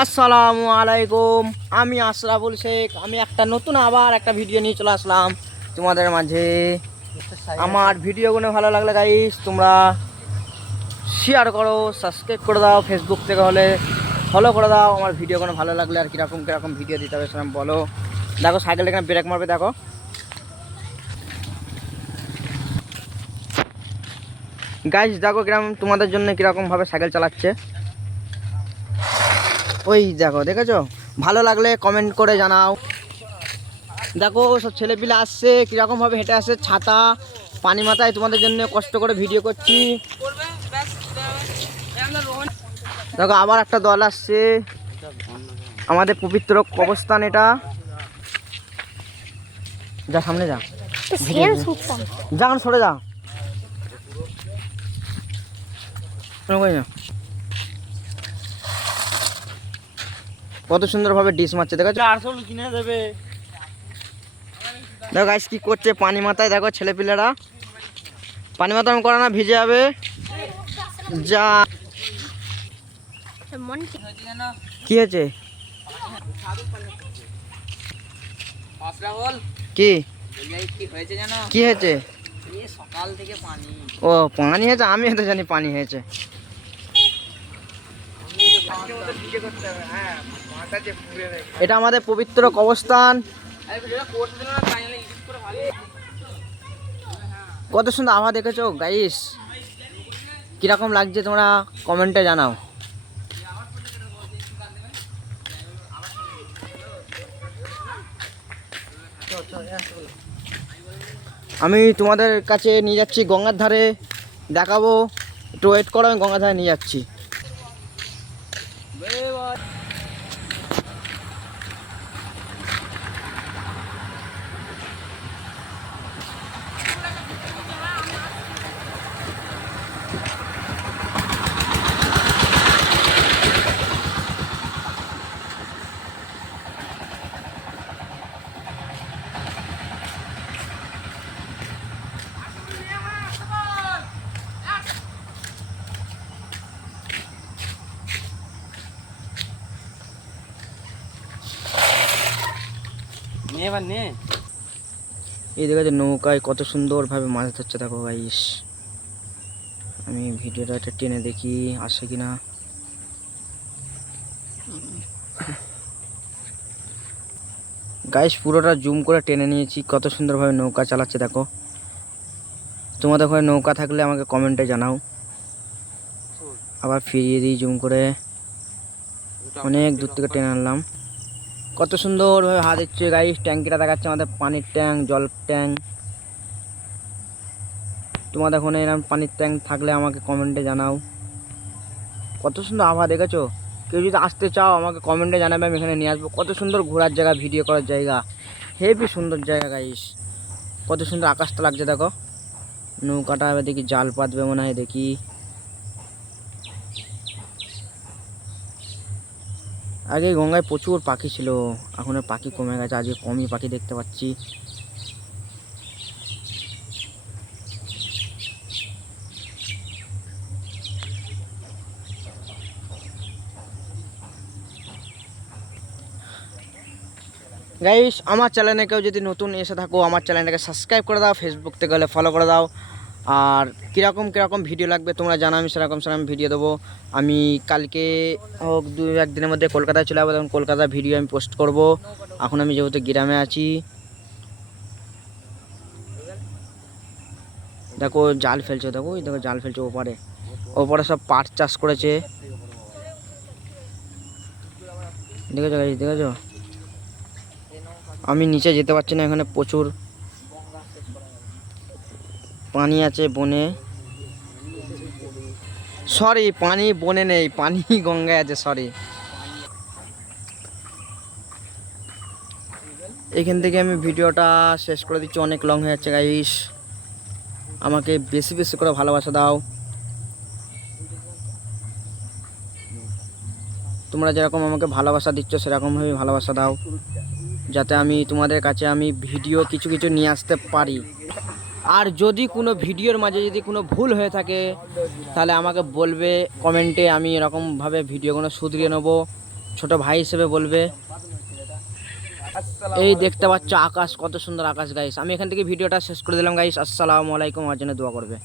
আসসালামু আলাইকুম, আমি আশরাফুল শেখ। আমি নতুন আবার একটা ভিডিও নিয়ে চলে আসলাম তোমাদের মাঝে। আমার ভিডিওগুলো ভালো লাগলে গাইস তোমরা শেয়ার করো, সাবস্ক্রাইব করে দাও, ফেসবুক থেকে হলে ফলো করে দাও। আমার ভিডিওগুলো ভালো লাগলে আর কীরকম ভিডিও দিতে হবে সেরকম বলো। দেখো সাইকেল এখানে ব্রেক মারবে, দেখো গাইস, দেখো কিরকম তোমাদের জন্য কীরকমভাবে সাইকেল চালাচ্ছে। ওই দেখো, দেখেছো? ভালো লাগলে কমেন্ট করে জানাও। দেখো সব ছেলেপিলে আসছে, কীরকমভাবে হেঁটে আসছে, ছাতা পানি মাথায়, তোমাদের জন্য কষ্ট করে ভিডিও করছি। দেখো আবার একটা দল আসছে, আমাদের পবিত্র কবরস্থান এটা। যা সামনে যা, যা সরে যা। কত সুন্দরভাবে ডিশ মারছে, দেখো কিনে দেবে। দেখো গাইস কি করছে পানি মাথায়, দেখো ছেলেপিলেরা পানি মাথায় করে না, ভিজে যাবে। যা কি হয়েছে, কি কি হয়েছে? সকাল থেকে পানি। ও পানি হয়েছে, আমি তো জানি পানি হয়েছে। এটা আমাদের পবিত্র কবরস্থান। কত সুন্দর আবহাওয়া, দেখেছো গাইস? কিরকম লাগছে তোমরা কমেন্টে জানাও। আমি তোমাদের কাছে নিয়ে যাচ্ছি গঙ্গার ধারে, দেখাবো। একটু ওয়েট করো, আমি গঙ্গার ধারে নিয়ে যাচ্ছি। এই দেখো নৌকায় কত সুন্দরভাবে মাছ ধরছে, দেখো গাইস। আমি ভিডিওটা একটা টেনে দেখি আসে কিনা। গাইস পুরোটা জুম করে টেনে নিয়েছি, কত সুন্দরভাবে নৌকা চালাচ্ছে দেখো। তোমাদের ওখানে নৌকা থাকলে আমাকে কমেন্টে জানাও। আবার ফিরিয়ে দিই জুম করে, অনেক দূর থেকে টেনে আনলাম। কত সুন্দরভাবে হাত দিচ্ছে গাইস। ট্যাঙ্কিটা দেখাচ্ছে আমাদের পানির ট্যাঙ্ক, জল ট্যাঙ্ক। তোমাদের ওখানে এরকম পানির ট্যাঙ্ক থাকলে আমাকে কমেন্টে জানাও। কত সুন্দর আবহাওয়া, দেখেছো? কেউ যদি আসতে চাও আমাকে কমেন্টে জানাবে, আমি এখানে নিয়ে আসবো। কত সুন্দর ঘোরার জায়গা, ভিডিও করার জায়গা, হেভি সুন্দর জায়গা গাইস। কত সুন্দর আকাশটা লাগছে দেখো। নৌকাটা এবার দেখি জাল পাতবে মনে হয়, দেখি। আগে গঙ্গায় প্রচুর পাখি ছিল, এখন পাখি কমে গেছে, আজকে কমই পাখি দেখতে পাচ্ছি। গাইস আমার চ্যানেলে কেউ যদি নতুন এসে থাকো, আমার চ্যানেলটাকে সাবস্ক্রাইব করে দাও, ফেসবুক থেকে হলে ফলো করে দাও। আর কীরকম ভিডিও লাগবে তোমরা জানো, আমি সেরকম ভিডিও দেবো। আমি কালকে হোক 2-1 দিনের মধ্যে কলকাতায় চলে যাবো, তখন কলকাতার ভিডিও আমি পোস্ট করব। এখন আমি যেহেতু গ্রামে আছি। দেখো জাল ফেলছে, দেখো ওই দেখো জাল ফেলছে ওপারে। ওপারে সব পাট চাষ করেছে, দেখেছো গাইস, দেখেছো? আমি নিচে যেতে পারছি না, এখানে প্রচুর পানি আছে বনে। সরি, পানি বনে নেই, পানি গঙ্গায় আছে, সরি। এখান থেকে আমি ভিডিওটা শেষ করে দিচ্ছি, অনেক লং হয়ে যাচ্ছে গাইস। আমাকে বেশি বেশি করে ভালোবাসা দাও। তোমরা যেরকম আমাকে ভালোবাসা দিচ্ছ সেরকমভাবে ভালোবাসা দাও, যাতে আমি তোমাদের কাছে আমি ভিডিও কিছু কিছু নিয়ে আসতে পারি। আর যদি কোনো ভিডিওর মাঝে যদি কোনো ভুল হয়ে থাকে তাহলে আমাকে বলবে কমেন্টে, আমি এরকমভাবে ভিডিওগুলো শুধরিয়ে নেব। ছোট ভাই হিসেবে বলবে। এই দেখতে পাচ্ছ আকাশ, কত সুন্দর আকাশ গাইস। আমি এখান থেকে ভিডিওটা শেষ করে দিলাম গাইস। আসসালামু আলাইকুম, আমার জন্য দোয়া করবে।